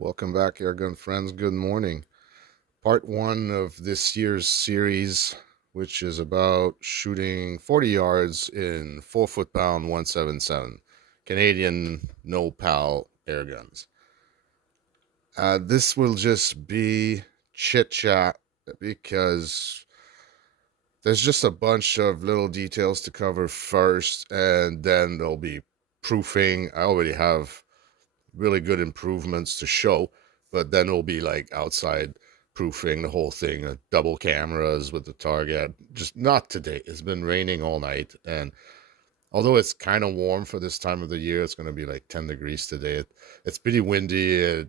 Welcome back, airgun friends. Good morning. Part one of this year's series, which is about shooting 40 yards in 4 foot pound 177 Canadian no pal airguns. This will just be chit chat because there's just a bunch of little details to cover first, and then there'll be proofing. I already have really good improvements to show, but then it'll be like outside proofing the whole thing, double cameras with the target. Just not today. It's been raining all night, and although it's kind of warm for this time of the year, it's going to be like 10 degrees today. It's pretty windy.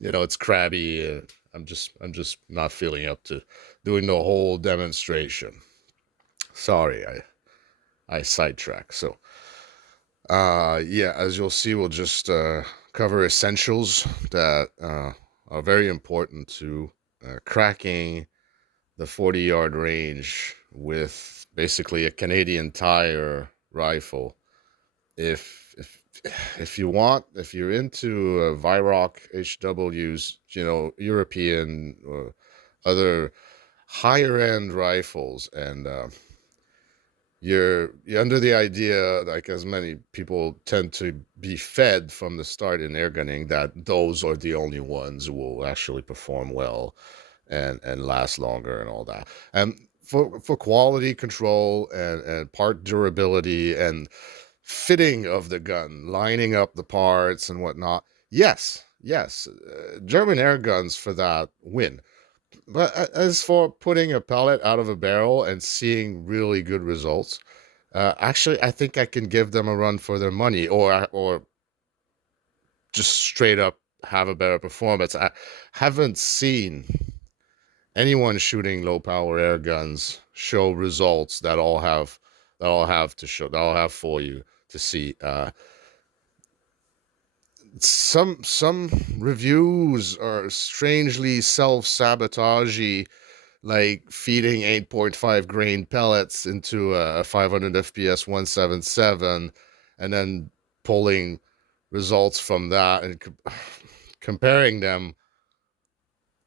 It's crabby. I'm just not feeling up to doing the whole demonstration. Sorry, I sidetracked. So yeah, as you'll see, we'll just cover essentials that are very important to cracking the 40-yard range with basically a Canadian Tire rifle. If you want, if you're into Viroc HWs, European or other higher end rifles, and you're under the idea, like as many people tend to be fed from the start in airgunning, that those are the only ones who will actually perform well and last longer and all that. And for quality control and part durability and fitting of the gun, lining up the parts and whatnot, yes, German air guns for that win. But as for putting a pellet out of a barrel and seeing really good results, actually, I think I can give them a run for their money, or just straight up have a better performance. I haven't seen anyone shooting low power air guns show results that all have for you to see. Some reviews are strangely self-sabotagey, like feeding 8.5 grain pellets into a 500 FPS 177 and then pulling results from that and comparing them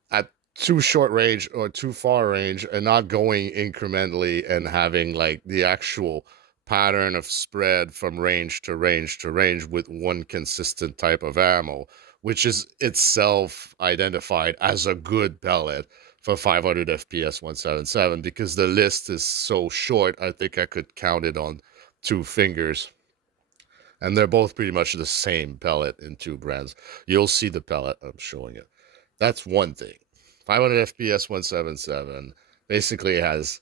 at too short range or too far range and not going incrementally and having like the actual pattern of spread from range to range to range with one consistent type of ammo, which is itself identified as a good pellet for 500 FPS 177, because the list is so short. I think I could count it on two fingers, and they're both pretty much the same pellet in two brands. You'll see the pellet I'm showing it. That's one thing. 500 FPS 177 basically has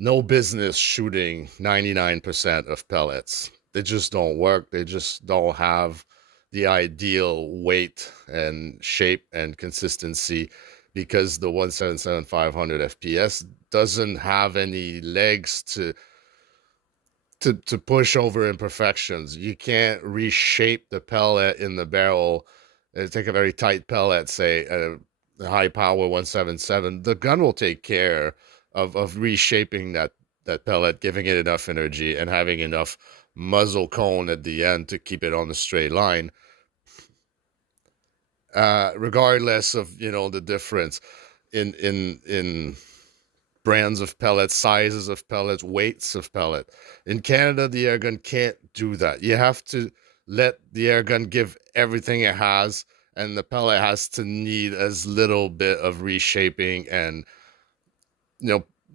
no business shooting 99% of pellets. They just don't work. They just don't have the ideal weight and shape and consistency, because the 177 500 FPS doesn't have any legs to push over imperfections. You can't reshape the pellet in the barrel. Take a very tight pellet, say a high power 177. The gun will take care of reshaping that pellet, giving it enough energy and having enough muzzle cone at the end to keep it on the straight line. Regardless of the difference in brands of pellets, sizes of pellets, weights of pellet. In Canada, the airgun can't do that. You have to let the airgun give everything it has, and the pellet has to need as little bit of reshaping and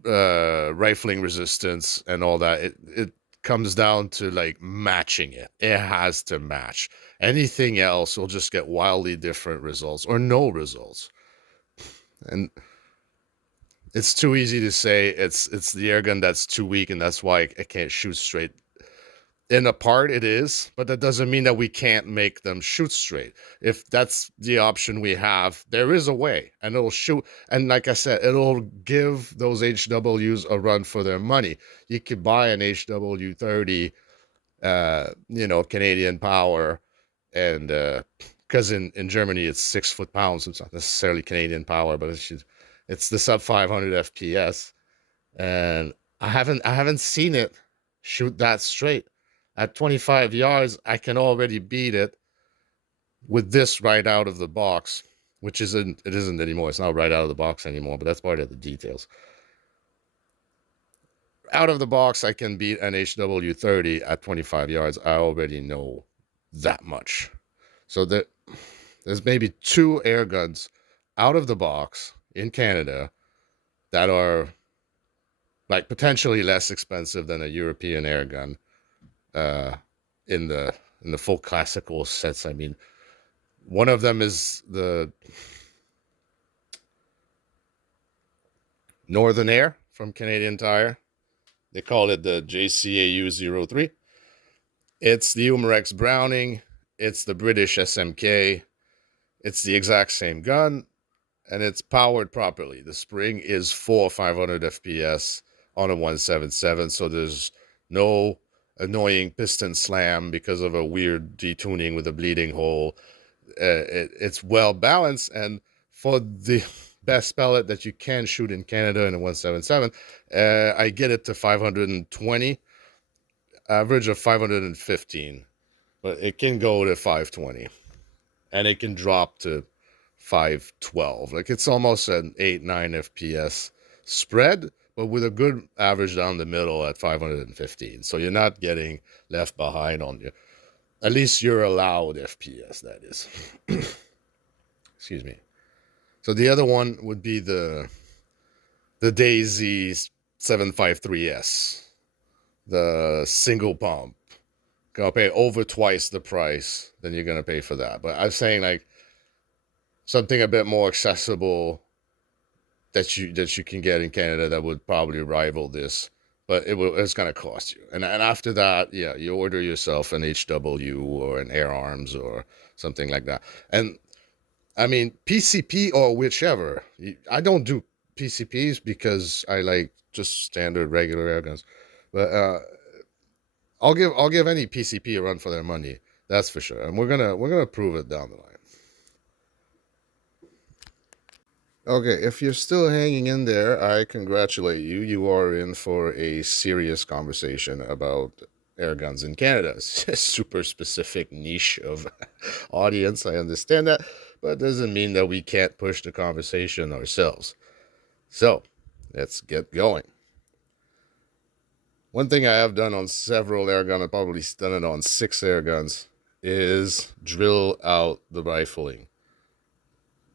rifling resistance and all that. It comes down to like matching it. It has to match. Anything else will just get wildly different results or no results. And it's too easy to say it's the airgun that's too weak and that's why it can't shoot straight. In a part it is, but that doesn't mean that we can't make them shoot straight. If that's the option we have, there is a way, and it'll shoot. And like I said, it'll give those HWs a run for their money. You could buy an HW30, Canadian power, and because in Germany it's 6 foot pounds, so it's not necessarily Canadian power, but it's the sub 500 FPS, and I haven't seen it shoot that straight. At 25 yards, I can already beat it with this right out of the box, which it isn't anymore. It's not right out of the box anymore, but that's part of the details. Out of the box, I can beat an HW30 at 25 yards. I already know that much. So there's maybe 2 air guns out of the box in Canada that are like potentially less expensive than a European air gun uh, in the full classical sets. I mean, one of them is the Northern Air from Canadian Tire. They call it the JCAU-03. It's the Umarex Browning. It's the British SMK. It's the exact same gun, and it's powered properly. The spring is for 500 FPS on a 177, so there's no annoying piston slam because of a weird detuning with a bleeding hole. It's well balanced, and for the best pellet that you can shoot in Canada in a 177, I get it to 520, average of 515, but it can go to 520, and it can drop to 512. Like it's almost an 8-9 FPS spread, but with a good average down the middle at 515. So you're not getting left behind on you. At least you're allowed FPS, that is. Excuse me. So the other one would be the Daisy 753S, the single pump. Gonna pay over twice the price than you're gonna pay for that. But I'm saying like something a bit more accessible that you can get in Canada that would probably rival this, but it's gonna cost you. And after that, yeah, you order yourself an HW or an Air Arms or something like that. And I mean PCP or whichever. I don't do PCPs because I like just standard regular air guns, but I'll give any PCP a run for their money. That's for sure, and we're gonna prove it down the line. Okay, if you're still hanging in there, I congratulate you. You are in for a serious conversation about air guns in Canada. It's a super specific niche of audience. I understand that, but it doesn't mean that we can't push the conversation ourselves. So, let's get going. One thing I have done on several air guns, I've probably done it on 6 air guns, is drill out the rifling.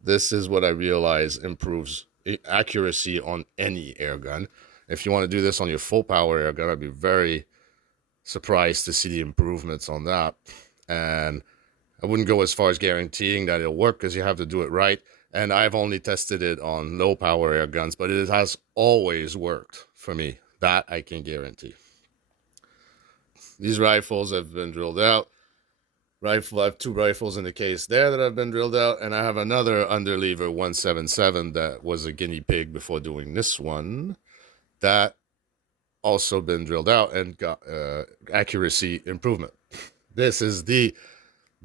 This is what I realize improves accuracy on any air gun. If you want to do this on your full power air gun, I'd be very surprised to see the improvements on that. And I wouldn't go as far as guaranteeing that it'll work because you have to do it right. And I've only tested it on low power air guns, but it has always worked for me. That I can guarantee. These rifles have been drilled out. I have 2 rifles in the case there that have been drilled out, and I have another underlever 177 that was a guinea pig before doing this one that also been drilled out and got accuracy improvement. This is the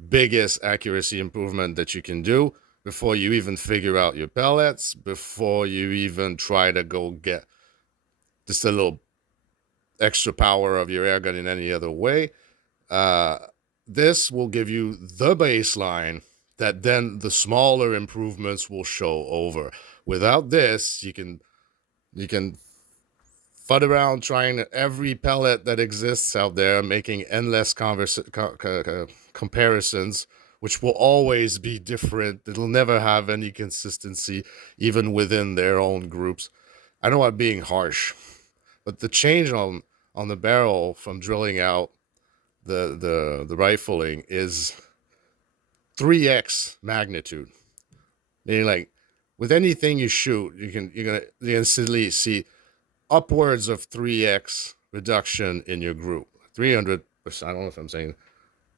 biggest accuracy improvement that you can do before you even figure out your pellets, before you even try to go get just a little extra power of your air gun in any other way. This will give you the baseline that then the smaller improvements will show over. Without this, you can fud around trying every pellet that exists out there, making endless comparisons, which will always be different. It'll never have any consistency, even within their own groups. I know I'm being harsh, but the change on the barrel from drilling out the rifling is 3x magnitude. Meaning, like, with anything you shoot, you're gonna instantly see upwards of 3x reduction in your group. 300%. I don't know if I'm saying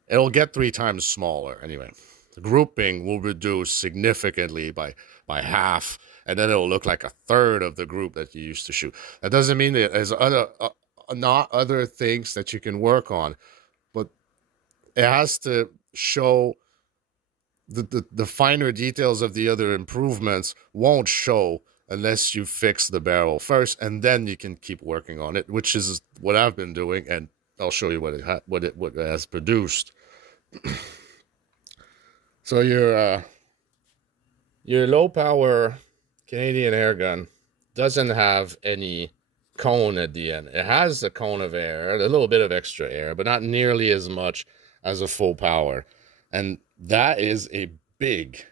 it'll get 3 times smaller. Anyway, the grouping will reduce significantly by half, and then it'll look like a third of the group that you used to shoot. That doesn't mean that there's not other things that you can work on, but it has to show the finer details of the other improvements won't show unless you fix the barrel first, and then you can keep working on it, which is what I've been doing, and I'll show you what it has produced. So your low power Canadian air gun doesn't have any cone at the end. It has a cone of air, a little bit of extra air, but not nearly as much as a full power. And that is a big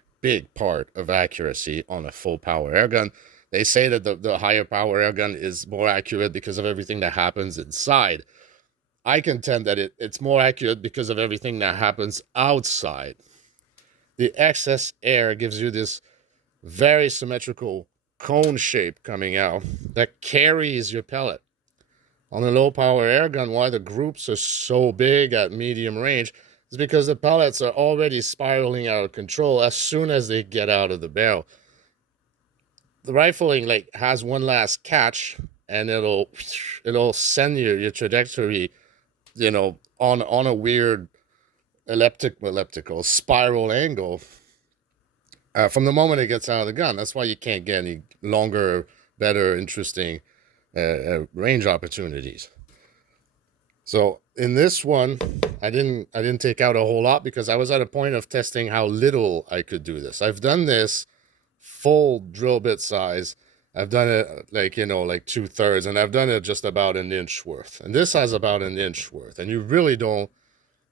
part of accuracy on a full power air gun. They say that the higher power air gun is more accurate because of everything that happens inside. I contend that it's more accurate because of everything that happens outside. The excess air gives you this very symmetrical cone shape coming out that carries your pellet. On a low power air gun, why the groups are so big at medium range is because the pellets are already spiraling out of control as soon as they get out of the barrel. The rifling like has one last catch, and it'll send your trajectory, on a weird elliptical spiral angle from the moment it gets out of the gun. That's why you can't get any longer, better, interesting range opportunities. So in this one, I didn't take out a whole lot because I was at a point of testing how little I could do this. I've done this full drill bit size. I've done it like 2/3, and I've done it just about an inch worth. And this has about an inch worth, and you really don't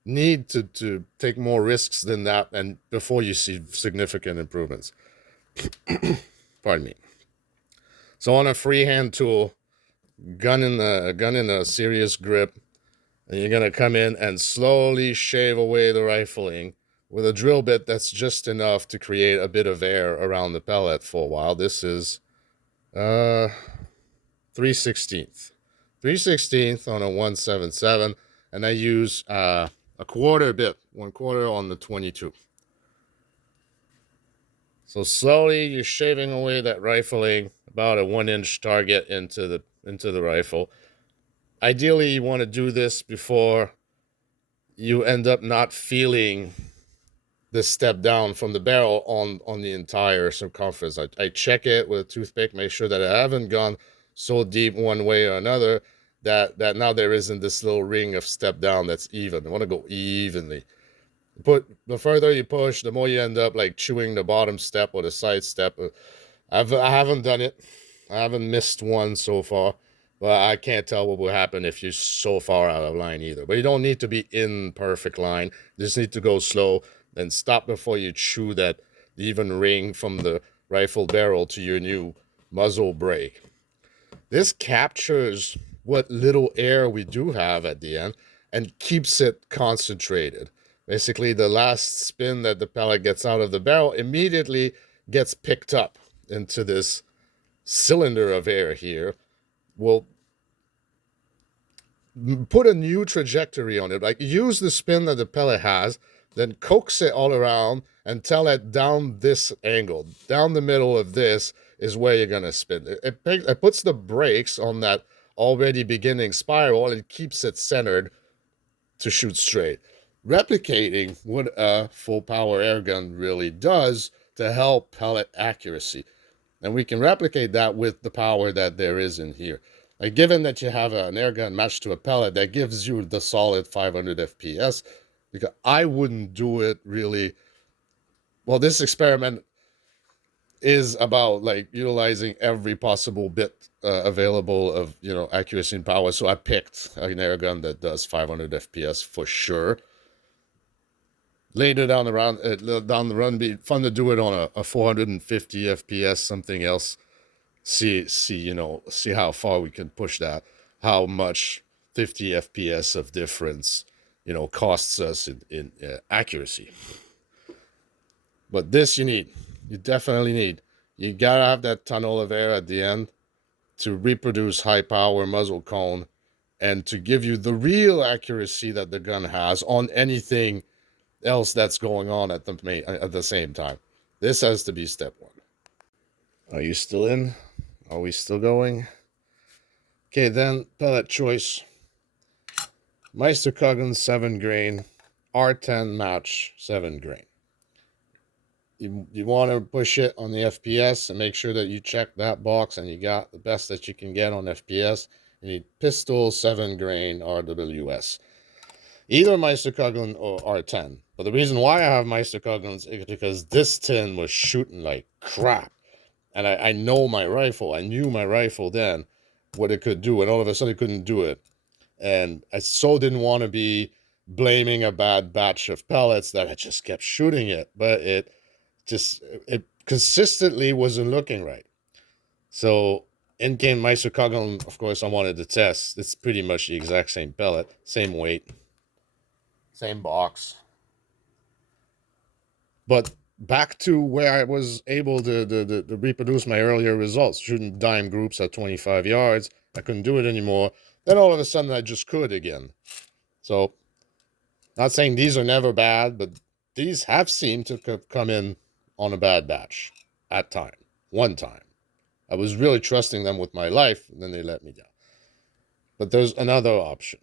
need to take more risks than that, and before you see significant improvements. Pardon me. So on a freehand tool, gun in a serious grip, and you're gonna come in and slowly shave away the rifling with a drill bit that's just enough to create a bit of air around the pellet for a while. This is 3/16 on a 177, and I use a quarter bit, 1/4 on the 22. So slowly you're shaving away that rifling, about a 1-inch target into the rifle. Ideally, you want to do this before you end up not feeling the step down from the barrel on the entire circumference. I check it with a toothpick, make sure that I haven't gone so deep one way or another that now there isn't this little ring of step down that's even. I want to go evenly. The further you push, the more you end up like chewing the bottom step or the side step. I haven't done it. I haven't missed one so far, but I can't tell what will happen if you're so far out of line either. But you don't need to be in perfect line. You just need to go slow, then stop before you chew that even ring from the rifle barrel to your new muzzle brake. This captures what little air we do have at the end and keeps it concentrated. Basically, the last spin that the pellet gets out of the barrel immediately gets picked up into this cylinder of air here. Will put a new trajectory on it. Like, use the spin that the pellet has, then coax it all around and tell it down this angle, down the middle of this is where you're going to spin. It puts the brakes on that already beginning spiral and keeps it centered to shoot straight, replicating what a full power air gun really does to help pellet accuracy. And we can replicate that with the power that there is in here. Like, given that you have an air gun matched to a pellet, that gives you the solid 500 FPS, because I wouldn't do it really. Well, this experiment is about like utilizing every possible bit available of accuracy and power. So I picked an air gun that does 500 FPS for sure. Later down the run, be fun to do it on a 450 FPS, something else. See how far we can push that. How much 50 FPS of difference, costs us in accuracy. But this you definitely need. You gotta have that tunnel of air at the end to reproduce high power muzzle cone and to give you the real accuracy that the gun has on anything else that's going on at the same time. This has to be step one. Are you still in? Are we still going? Okay, then pellet choice. Meisterkogen 7 grain, R10 match 7 grain. You want to push it on the FPS and make sure that you check that box and you got the best that you can get on FPS. You need pistol 7 grain RWS. Either Meisterkugeln or R10. But the reason why I have Meisterkugelns is because this tin was shooting like crap. And I know my rifle. I knew my rifle then, what it could do. And all of a sudden it couldn't do it. And I so didn't want to be blaming a bad batch of pellets that I just kept shooting it. But it consistently wasn't looking right. So in-game Meisterkugeln, of course, I wanted to test. It's pretty much the exact same pellet, same weight, same box. But back to where I was able to reproduce my earlier results, shooting dime groups at 25 yards. I couldn't do it anymore. Then all of a sudden I just could again. So, not saying these are never bad, but these have seemed to come in on a bad batch at time. One time. I was really trusting them with my life, and then they let me down. But there's another option.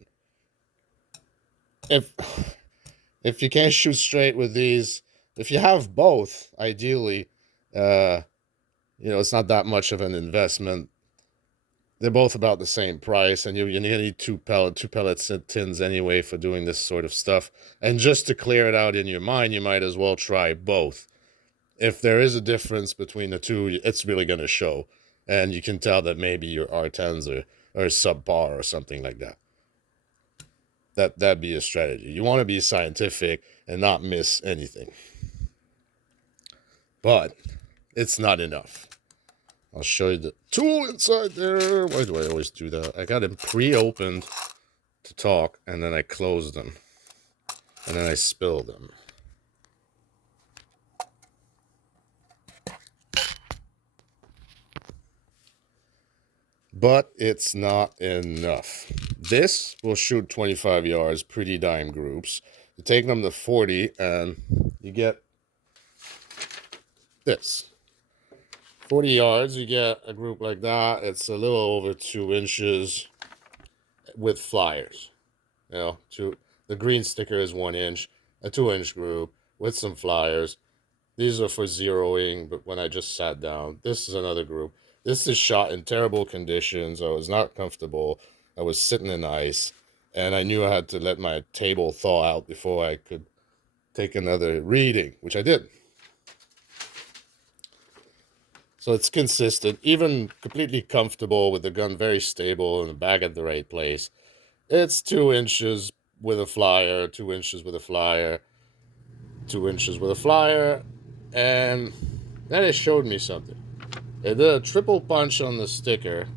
If you can't shoot straight with these, if you have both, ideally, it's not that much of an investment. They're both about the same price, and you need two pellets tins anyway for doing this sort of stuff. And just to clear it out in your mind, you might as well try both. If there is a difference between the two, it's really going to show. And you can tell that maybe your R10s are subpar or something like that. That'd be a strategy. You want to be scientific and not miss anything. But it's not enough. I'll show you the tool inside there. Why do I always do that? I got them pre-opened to talk, and then I close them. And then I spill them. But it's not enough. This will shoot 25 yards, pretty dime groups. You take them to 40, and you get this. 40 yards, you get a group like that. It's a little over 2 inches with flyers. The green sticker is 1 inch, a 2-inch group with some flyers. These are for zeroing, but when I just sat down, this is another group. This is shot in terrible conditions. I was not comfortable. I was sitting in ice, and I knew I had to let my table thaw out before I could take another reading, which I did. So it's consistent, even completely comfortable with the gun very stable and the bag at the right place. It's 2 inches with a flyer, 2 inches with a flyer, 2 inches with a flyer, and then it showed me something. It did a triple punch on the sticker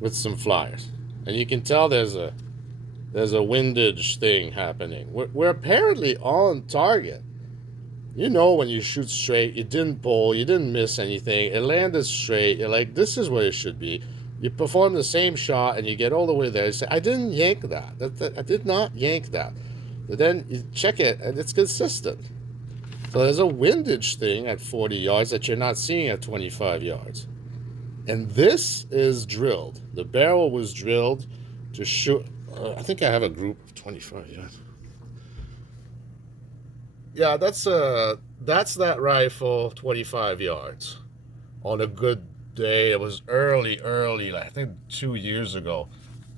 with some flyers. And you can tell there's a windage thing happening. We're apparently on target. When you shoot straight, you didn't pull, you didn't miss anything, it landed straight, you're like, this is what it should be. You perform the same shot and you get all the way there. You say, I didn't yank that. I did not yank that. But then you check it and it's consistent. So there's a windage thing at 40 yards that you're not seeing at 25 yards. And this is drilled. The barrel was drilled to shoot. I think I have a group of 25 yards. Yeah, that's that rifle, 25 yards. On a good day, it was early, I think 2 years ago.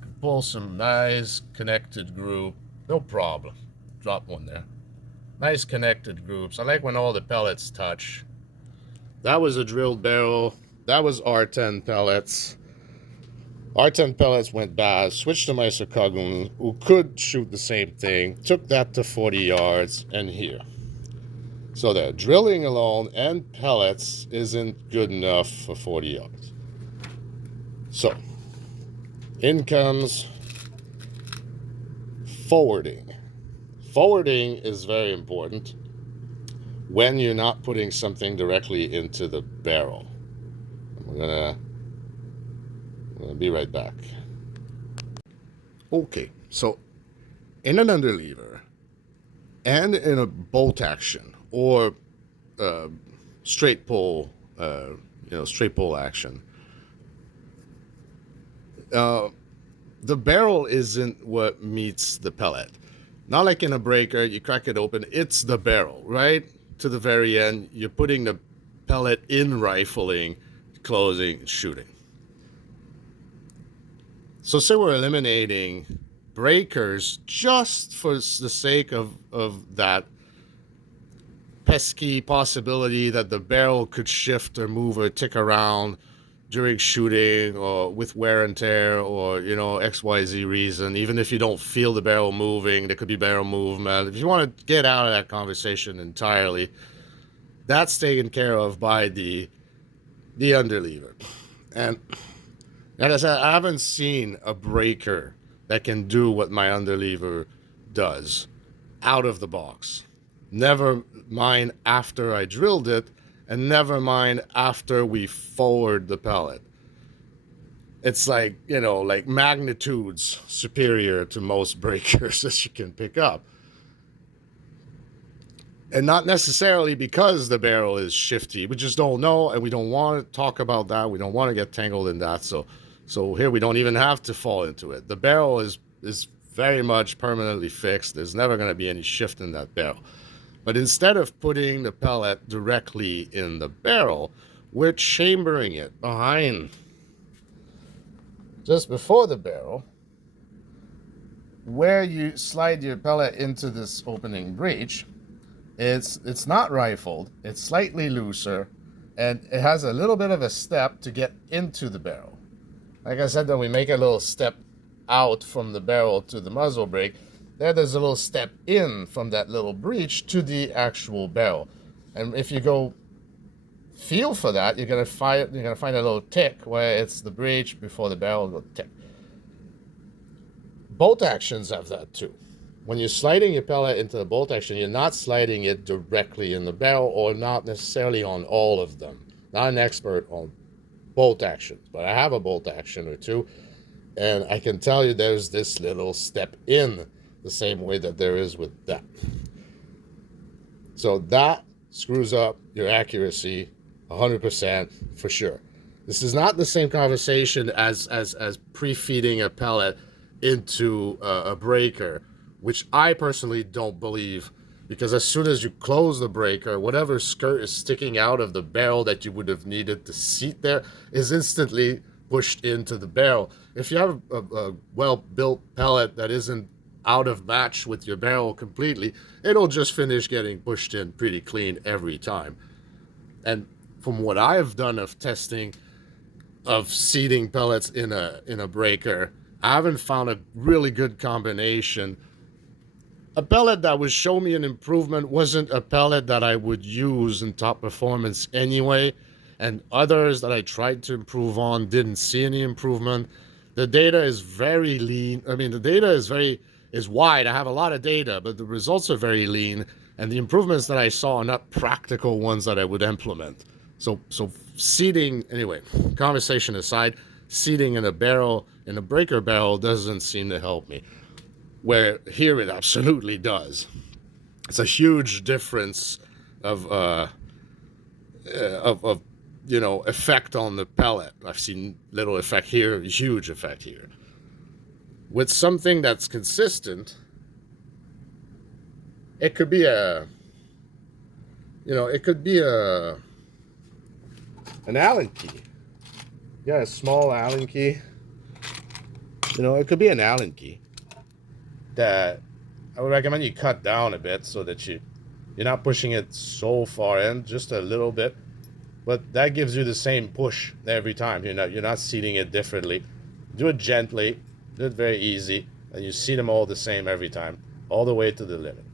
Could pull some nice connected group, no problem. Drop one there. Nice connected groups. I like when all the pellets touch. That was a drilled barrel. That was R10 pellets. R10 pellets went bad. Switched to Meisterkugeln, who could shoot the same thing. Took that to 40 yards and here. So that drilling alone and pellets isn't good enough for 40 yards. So, in comes forwarding. Forwarding is very important when you're not putting something directly into the barrel. I'm gonna be right back. Okay, so in an underlever and in a bolt action or straight pull action, the barrel isn't what meets the pellet. Not like in a breaker, you crack it open, it's the barrel, right? To the very end, you're putting the pellet in rifling, closing, shooting. So say we're eliminating breakers just for the sake of that pesky possibility that the barrel could shift or move or tick around during shooting or with wear and tear or, XYZ reason. Even if you don't feel the barrel moving, there could be barrel movement. If you want to get out of that conversation entirely, that's taken care of by the underlever. And like I said, I haven't seen a breaker that can do what my underlever does out of the box. Never mind after I drilled it, and never mind after we forward the pellet. It's like, like magnitudes superior to most breakers that you can pick up. And not necessarily because the barrel is shifty. We just don't know, and we don't want to talk about that. We don't want to get tangled in that. So here we don't even have to fall into it. The barrel is very much permanently fixed. There's never going to be any shift in that barrel. But instead of putting the pellet directly in the barrel, we're chambering it behind, just before the barrel, where you slide your pellet into this opening breech. It's not rifled, it's slightly looser, and it has a little bit of a step to get into the barrel. Like I said, that we make a little step out from the barrel to the muzzle brake. There's a little step in from that little breech to the actual barrel. And if you go feel for that, you're gonna find a little tick where it's the breech before the barrel will tick. Bolt actions have that too. When you're sliding your pellet into the bolt action, you're not sliding it directly in the barrel, or not necessarily on all of them. Not an expert on bolt actions, but I have a bolt action or two, and I can tell you there's this little step in, the same way that there is with that. So that screws up your accuracy 100% for sure. This is not the same conversation as pre-feeding a pellet into a breaker, which I personally don't believe, because as soon as you close the breaker, whatever skirt is sticking out of the barrel that you would have needed to seat there is instantly pushed into the barrel. If you have a well-built pellet that isn't out of match with your barrel completely, it'll just finish getting pushed in pretty clean every time. And from what I've done of testing of seating pellets in a breaker, I haven't found a really good combination. A pellet that would show me an improvement wasn't a pellet that I would use in top performance anyway, and others that I tried to improve on didn't see any improvement. The data is very lean. I mean, the data is wide. I have a lot of data, but the results are very lean, and the improvements that I saw are not practical ones that I would implement. So seating, anyway, conversation aside, seating in a breaker barrel doesn't seem to help me. Where here it absolutely does. It's a huge difference of effect on the pellet. I've seen little effect here, huge effect here. With something that's consistent, it could be an Allen key. Yeah, a small Allen key. It could be an Allen key that I would recommend you cut down a bit so that you're not pushing it so far in, just a little bit, but that gives you the same push every time. You're not seating it differently. Do it gently, do it very easy, and you seat them all the same every time, all the way to the limit.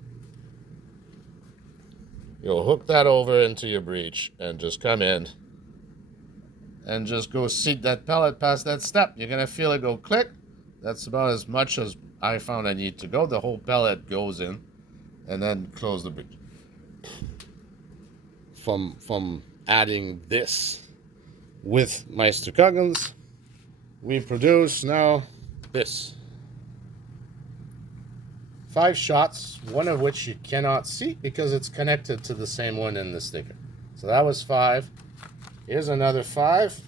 You'll hook that over into your breech and just come in and just go seat that pellet past that step. You're gonna feel it go click. That's about as much as I found I need to go. The whole pellet goes in, and then close the breech. From adding this with Meister Coggins, we produce now this. 5 shots, one of which you cannot see because it's connected to the same one in the sticker. So that was 5. Here's another 5,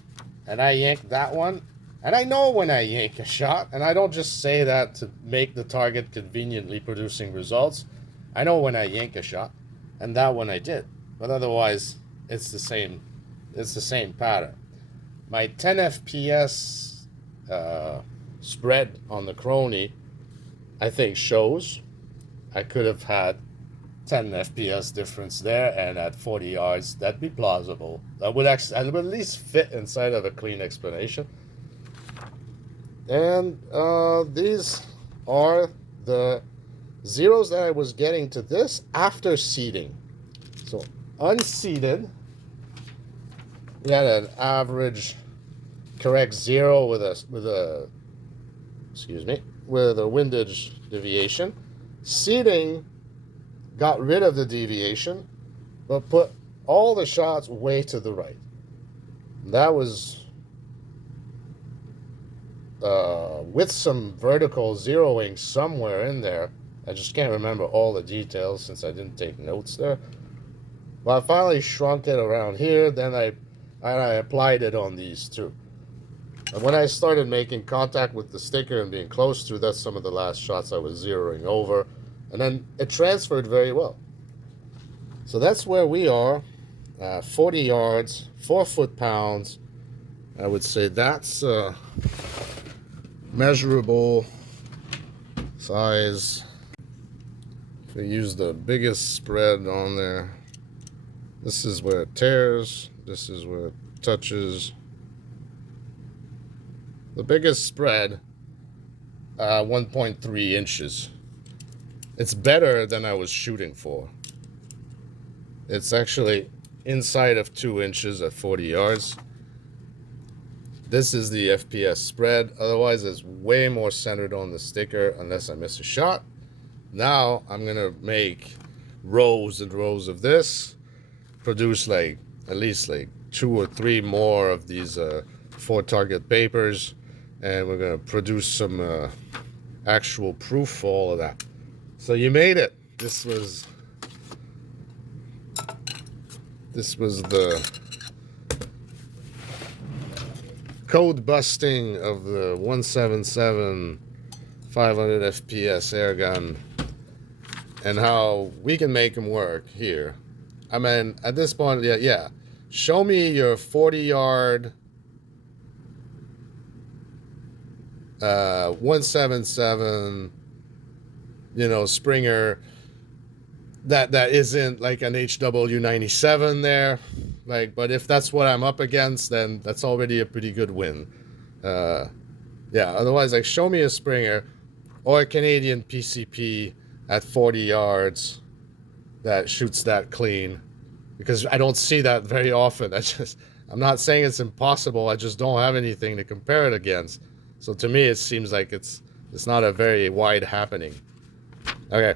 and I yanked that one. And I know when I yank a shot, and I don't just say that to make the target conveniently producing results. I know when I yank a shot, and that one I did. But otherwise, it's the same pattern. My 10 FPS spread on the Crony I think shows I could have had 10 FPS difference there, and at 40 yards, that'd be plausible. I would at least fit inside of a clean explanation. And these are the zeros that I was getting to this after seeding. So unseeded, we had an average correct zero with a windage deviation. Seeding got rid of the deviation, but put all the shots way to the right. That was with some vertical zeroing somewhere in there. I just can't remember all the details since I didn't take notes there. But I finally shrunk it around here, then I applied it on these two. And when I started making contact with the sticker and being close to, that's some of the last shots I was zeroing over. And then it transferred very well. So that's where we are, 40 yards, 4 foot-pounds. I would say that's measurable size. If we use the biggest spread on there, this is where it tears, this is where it touches. The biggest spread, 1.3 inches. It's better than I was shooting for. It's actually inside of 2 inches at 40 yards. This is the FPS spread. Otherwise, it's way more centered on the sticker unless I miss a shot. Now, I'm going to make rows and rows of this. Produce like at least like 2 or 3 more of these 4 target papers. And we're going to produce some actual proof for all of that. So you made it. This was the code busting of the 177 500 FPS air gun, and how we can make them work here. I mean, at this point, yeah. Show me your 40-yard 177, Springer that isn't like an HW97 there. Like, but if that's what I'm up against, then that's already a pretty good win. Yeah, otherwise, like, show me a Springer or a Canadian PCP at 40 yards that shoots that clean, because I don't see that very often. I'm not saying it's impossible, I just don't have anything to compare it against. So to me, it seems like it's not a very wide happening. Okay.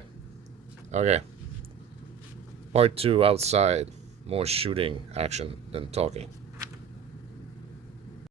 Part 2 outside. More shooting action than talking.